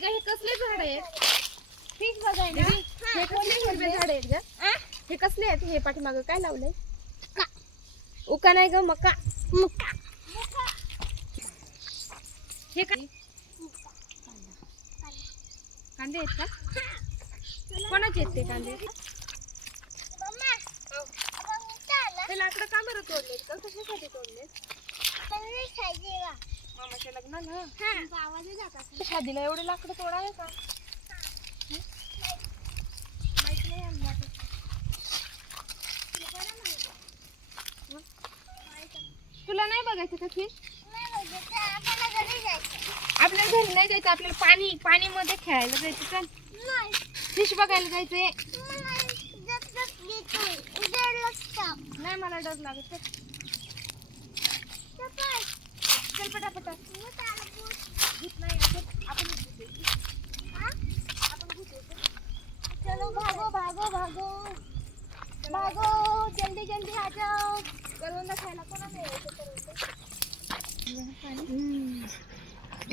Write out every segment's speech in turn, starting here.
ग हे कसले झाड आहे फिश बघायला हे कसले हिरवे झाड आहेत ग? हे कसले आहेत? हे पाठीमागं काय लावलंय? का. उका नाही ग मका. मुका. हे काय कांदे आहेत का? कोणाचे आहेत ते कांदे. ते लाकडं का बरं तोडले का कशासाठी तोडले पण मी खायचे का? मामाच्या लग्नाला हा. तुमचा. शादीला एवढे लाकडं तोडावे का? माहीत नाही आम्हाला ते. तुला नाही बघायचं का फिश आपल्याला घरी जायचं. आपल्याला घरी नाही जायचं आपल्याला पाणी पाणीमध्ये खेळायला जायचं चल नाही. फिश बघायला जायचंय? नाही मला डर लागत चल. चल पटापटा भूत नाही आपण आपण चलो भागो भागो भागो भागो जल्दी जल्दी आ जाओ करवंदा खायला कोणाला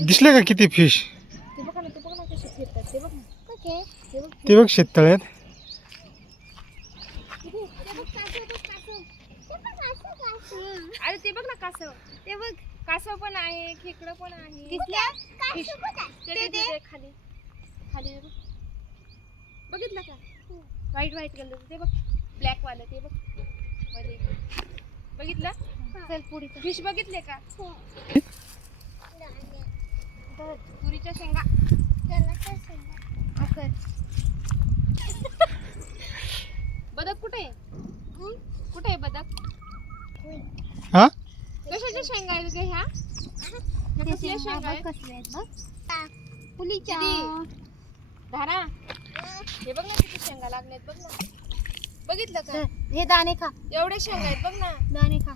दिसले का किती फिश ते बघ ना ते बघ ना कसे फिरतात ते बघ ना ओके ते बघ शेततळ्यात अरे ते बघ ना कासव. ते बघ. कासव पण आहे खेकडं पण आहे. दिसल्या Fish. कासव बघ आहे. ते ते ते- ते खाली खाली बघ. बघितलं का? व्हाईट व्हाईट कलर ते बघ ब्लॅक वालं ते बघ. मध्ये. बघितलं? चल पुढे फिश बघितले का? हो. तर तुरीच्या शेंगा. त्याला काय सांगणार? असं बदक कुठे आहे? कुठे आहे बदक. हा कशाच्या शेंगा आहेत ग ह्या ह्या ते कसल्या शेंगा? शेंगा? बघ आहेत कसल्या आहेत बघ. ता. पुलीच्या. किती? धारा. हे बघ ना किती शेंगा लागल्यात बघ ना. बघितलं का? हे दाणे खा. एवढे शेंगा आहेत बघ ना. दाणे खा.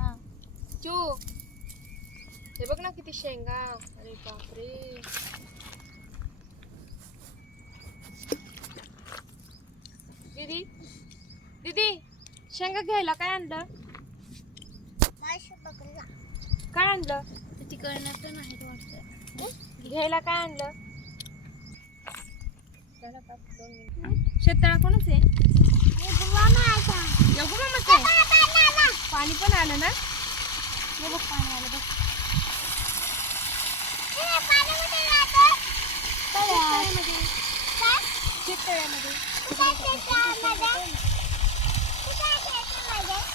हा. चू. हे बघ ना किती शेंगा. अरे बापरे. दीदी? दीदी शेंगा घ्यायला काय आणलं? काय आणलं तिकडनं तर नाही वाटतं घ्यायला काय आणलं. शेततळा कोणच आहे. योगू मामाचं आहे पाणी. पाणी आलं ना बघ पाणी आलं बघ? शेततळ्यामध्ये?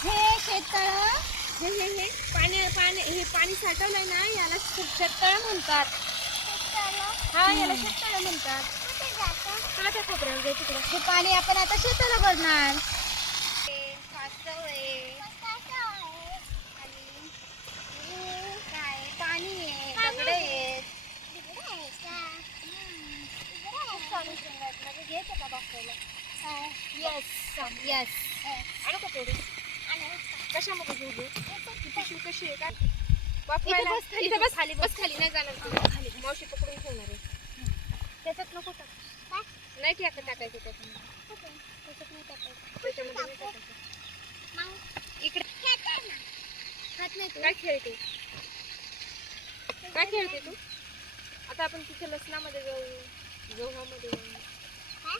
हे शेततळं हे हे हे पाणी पाणी हे पाणी साठवलंय ना याला शेततळ म्हणतात. हा याला शेततळ म्हणतात? हा त्या कोपऱ्यावर जाय तिकडे. हे पाणी आपण आता शेताला भरणार? Yes Yes. आणू का तेवढी कशामध्ये घेऊ पिशवी कशी आहे? काय? बापायला बस खाली, बस. खाली बस. खाली नाही जाणार. खाली. मावशी पकडून ठेवणार आहे. त्याच्यात नको टाक. काय? नाही टाका टाकायचं त्याच्यामध्ये? त्याच्यात नाही टाकायचं त्याच्यामध्ये नाही टाकायचं इकडे. खात नाही? काय खेळते? काय खेळते तू? आता आपण तिथे लसणामध्ये जाऊ. गव्हामध्ये जाऊ. काय?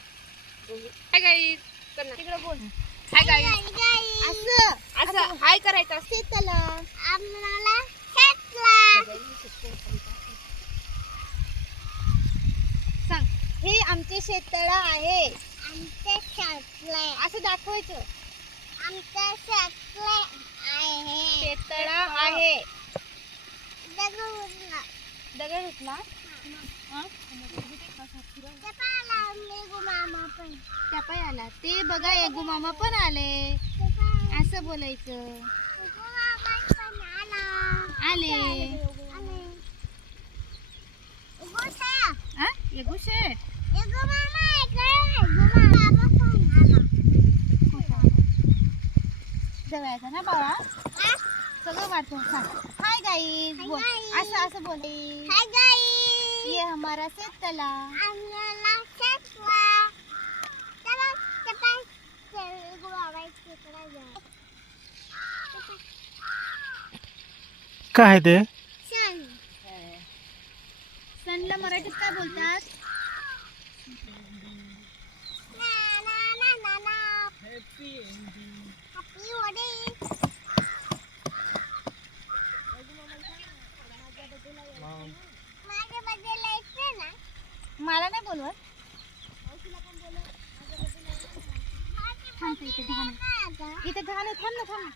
हाय गाईज कर ना. तिकडे बोल. हाय गाईज गाई. असं. असं. हाय करायचं शेताला. आम्हाला शेतला. सांग. हे आमचे शेततळ आहे. आमचे शेतले असं दाखवायचं. आमचं शेतले आहे. शेततळ आहे. दगड उठला त्या पाय आला ते बघा येगू मामा पण आले. बोलायचं? आले? येगू शेठ जवळायचं ना बाळा? सगळं वाटतो हाय बोल. असं असं बोल हाय गाईज ये हमारा शेत तला काय आहे ते? मराठीत काय बोलतात? मला नाही बोलवत. इथे घाण आहे. इथे थांब ना थांब